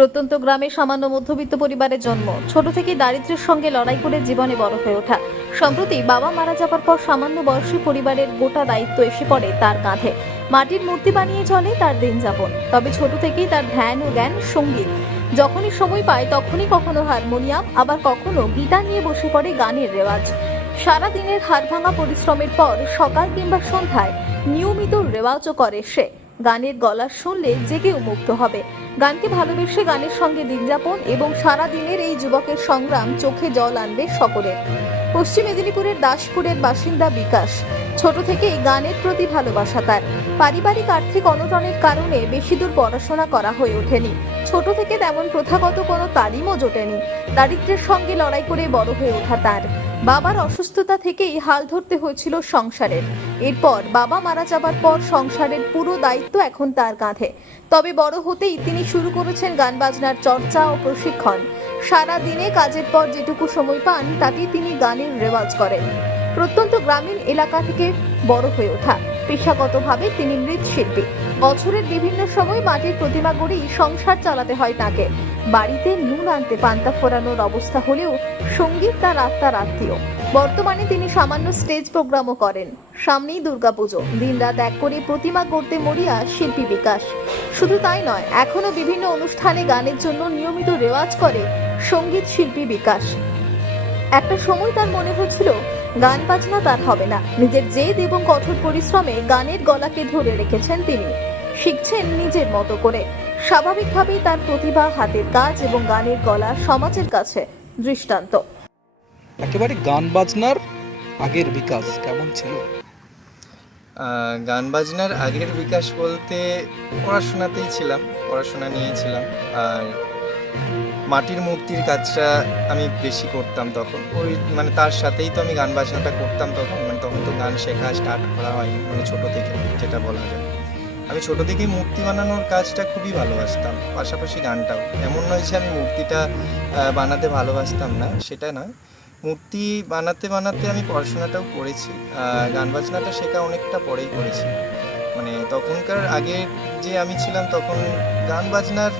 প্রত্যন্ত গ্রামে সামান্য মধ্যবিত্ত পরিবারের জন্ম। ছোট থেকেই দারিদ্র্যের সঙ্গে লড়াই করে জীবনে বড় হয়ে ওঠা। সম্প্রতি বাবা মারা যাবার পর সামান্য বয়সী পরিবারের গোটা দায়িত্ব এসে পড়ে তার কাঁধে। মাটির মূর্তি বানিয়ে চলে তার দিন যাপন তবে ছোট থেকেই তার ধ্যান ও জ্ঞান সংগীত যখনই সময় পায় তখনই কখনো হারমোনিয়াম, আবার কখনো গিটার নিয়ে বসে পড়ে গানের রেওয়াজ। সারা দিনের হাড় ভাঙা পরিশ্রমের পর সকাল কিংবা সন্ধ্যায় নিয়মিত রেওয়াজও করে সে। গানের গলা শুনলে জেগেও মুক্ত হবে। গানকে ভালোবেসে গানের সঙ্গে দিনযাপন এবং সারা দিনের এই যুবকের সংগ্রাম চোখে জল আনবে সকলের। পশ্চিম মেদিনীপুরের দাসপুরের বাসিন্দা বিকাশ। ছোট থেকেই গানের প্রতি ভালোবাসা তার। পারিবারিক আর্থিক অনটনের কারণে বেশি দূর পড়াশোনা করা হয়ে ওঠেনি। ছোট থেকে তেমন প্রথাগত কোনো তালিমও জোটেনি। দারিদ্র্যের সঙ্গে লড়াই করে বড় হয়ে ওঠা তার। বাবার অসুস্থতা থেকেই হাল ধরতে হয়েছিল সংসারের। এরপর বাবা মারা যাবার পর সংসারের পুরো দায়িত্ব এখন তার কাঁধে। তবে বড় হতেই তিনি শুরু করেছেন গান বাজনার চর্চা ও প্রশিক্ষণ। সারা দিনে কাজের পর যেটুকু সময় পান, তাতেই তিনি গানের রেওয়াজ করেন। প্রত্যন্ত গ্রামীণ এলাকা থেকে বড় হয়ে ওঠা। পেশাগতভাবে তিনি মৃৎশিল্পী। বছরের বিভিন্ন সময় মাটির প্রতিমা গড়েই সংসার চালাতে হয় তাকে। বাড়িতে নুন আনতে পান্তা ফোরানোর অবস্থা হলেও সংগীত তার আত্মার আত্মীয়। বর্তমানে তিনি সামান্য স্টেজ প্রোগ্রামও করেন। সামনেই দুর্গাপুজো। দিনরাত এক করে প্রতিমা গড়তে মরিয়া শিল্পী বিকাশ। শুধু তাই নয়, এখনও বিভিন্ন অনুষ্ঠানে গানের জন্য নিয়মিত রেওয়াজ করে সংগীত শিল্পী বিকাশ। একটা সময় তার মনে হচ্ছিল, গান বাজনা তার হবে না। নিজের জেদ এবং কঠোর পরিশ্রমে গানের গলাকে ধরে রেখেছেন তিনি। শিখছেন নিজের মতো করে। স্বাভাবিকভাবেই তার প্রতিভা হাতের কাজ এবং গানের গলা সমাজের কাছে দৃষ্টান্ত। একেবারে গান বাজনার আগের বিকাশ কেমন ছিল? গান বাজনার আগের বিকাশ বলতে পড়াশোনাতেই ছিলাম পড়াশোনা নিয়েছিলাম আর মাটির মূর্তির কাজটা আমি বেশি করতাম তখন। ওই মানে তার সাথেই তো আমি গান বাজনাটা করতাম তখন। মানে তখন তো গান শেখা স্টার্ট করা হয়নি মানে ছোট থেকে যেটা বলা যায়। আমি ছোট থেকেই মূর্তি বানানোর কাজটা খুবই ভালোবাসতাম, পাশাপাশি গানটাও। এমন নয় যে আমি মূর্তিটা বানাতে ভালোবাসতাম না, সেটা নয়। মূর্তি বানাতে বানাতে আমি পড়াশোনাটাও করেছি গান বাজনাটা শেখা অনেকটা পরেই করেছি। মানে তখনকার আগে যে আমি ছিলাম, তখন গান বাজনার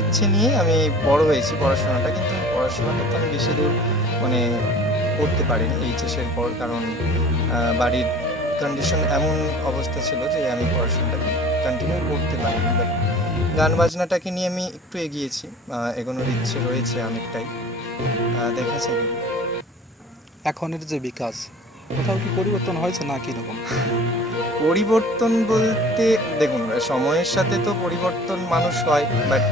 ইচ্ছে নিয়ে আমি বড় হয়েছি পড়াশোনাটা, কিন্তু পড়াশোনাটা তো আমি বেশি দূর মানে করতে পারিনি, এইচএসের পর, কারণ বাড়ির কন্ডিশন এমন অবস্থা ছিল যে আমি পড়াশোনাটাকে কন্টিনিউ করতে পারিনি বাট গান বাজনাটাকে নিয়ে আমি একটু এগিয়েছি এগোনোর ইচ্ছে রয়েছে অনেকটাই। আহ, দেখা যাবে এখনের যে বিকাশ কোথাও কি পরিবর্তন হয়েছে না কি রকম? পরিবর্তন বলতে দেখুন সময়ের সাথে তো পরিবর্তন মানুষ হয় বাট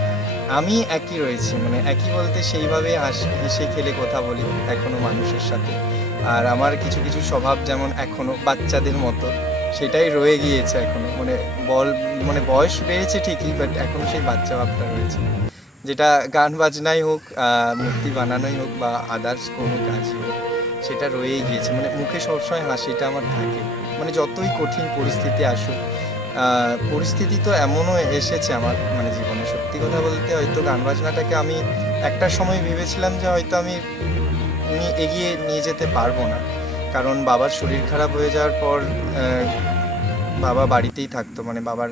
আমি একই রয়েছি মানে একই বলতে সেইভাবে হাসি হেসে খেলে কথা বলি এখনও মানুষের সাথে। আর আমার কিছু কিছু স্বভাব যেমন এখনও বাচ্চাদের মতো, সেটাই রয়ে গিয়েছে এখনও। মানে বল মানে বয়স বেড়েছে ঠিকই বাট এখনও সেই বাচ্চা ভাবটা রয়েছে। যেটা গান বাজনাই হোক মূর্তি বানানোই হোক বা আদার্স কোনো কাজই হোক, সেটা রয়েই গিয়েছে। মানে মুখে সবসময় হাসিটা আমার থাকে। মানে যতই কঠিন পরিস্থিতি আসুক পরিস্থিতি তো এমনও এসেছে আমার মানে জীবনে। সত্যি কথা বলতে হয়তো গান বাজনাটাকে আমি একটা সময় ভেবেছিলাম যে হয়তো আমি এগিয়ে নিয়ে যেতে পারব না। কারণ বাবার শরীর খারাপ হয়ে যাওয়ার পর বাবা বাড়িতেই থাকতো। মানে বাবার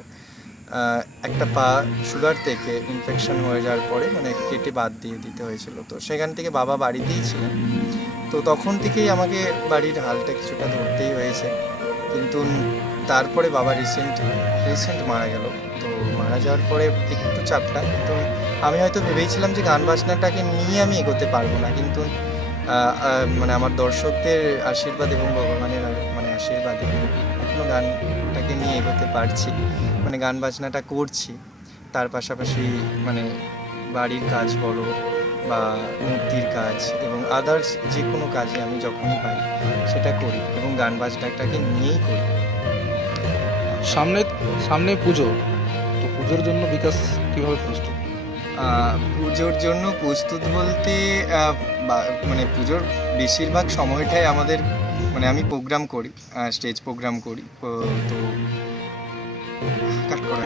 একটা পা সুগার থেকে ইনফেকশন হয়ে যাওয়ার পরে মানে কেটে বাদ দিয়ে দিতে হয়েছিল। তো সেখান থেকে বাবা বাড়িতেই ছিলেন। তো তখন থেকেই আমাকে বাড়ির হালটা কিছুটা ধরতেই হয়েছে। কিন্তু তারপরে বাবা রিসেন্ট রিসেন্ট মারা গেল। তো মারা যাওয়ার পরে একটু চাপটা। কিন্তু আমি হয়তো ভেবেছিলাম যে গান বাজনাটাকে নিয়ে আমি এগোতে পারব না। কিন্তু মানে আমার দর্শকদের আশীর্বাদ এবং ভগবানের মানে আশীর্বাদে এখনও গানটাকে নিয়ে এগোতে পারছি মানে গান বাজনাটা করছি। তার পাশাপাশি মানে বাড়ির কাজ বলো বা মূর্তির কাজ এবং আদার্স যে কোনো কাজে আমি যখনই পাই সেটা করি এবং গান বাজনাটাকে নিয়েই করি। সামনে সামনে পুজো তো পুজোর জন্য বিকাশ কীভাবে প্রস্তুত? পুজোর জন্য প্রস্তুত বলতে বা- মানে পুজোর বেশিরভাগ সময়টাই আমাদের মানে আমি প্রোগ্রাম করি স্টেজ প্রোগ্রাম করি তো কাট করা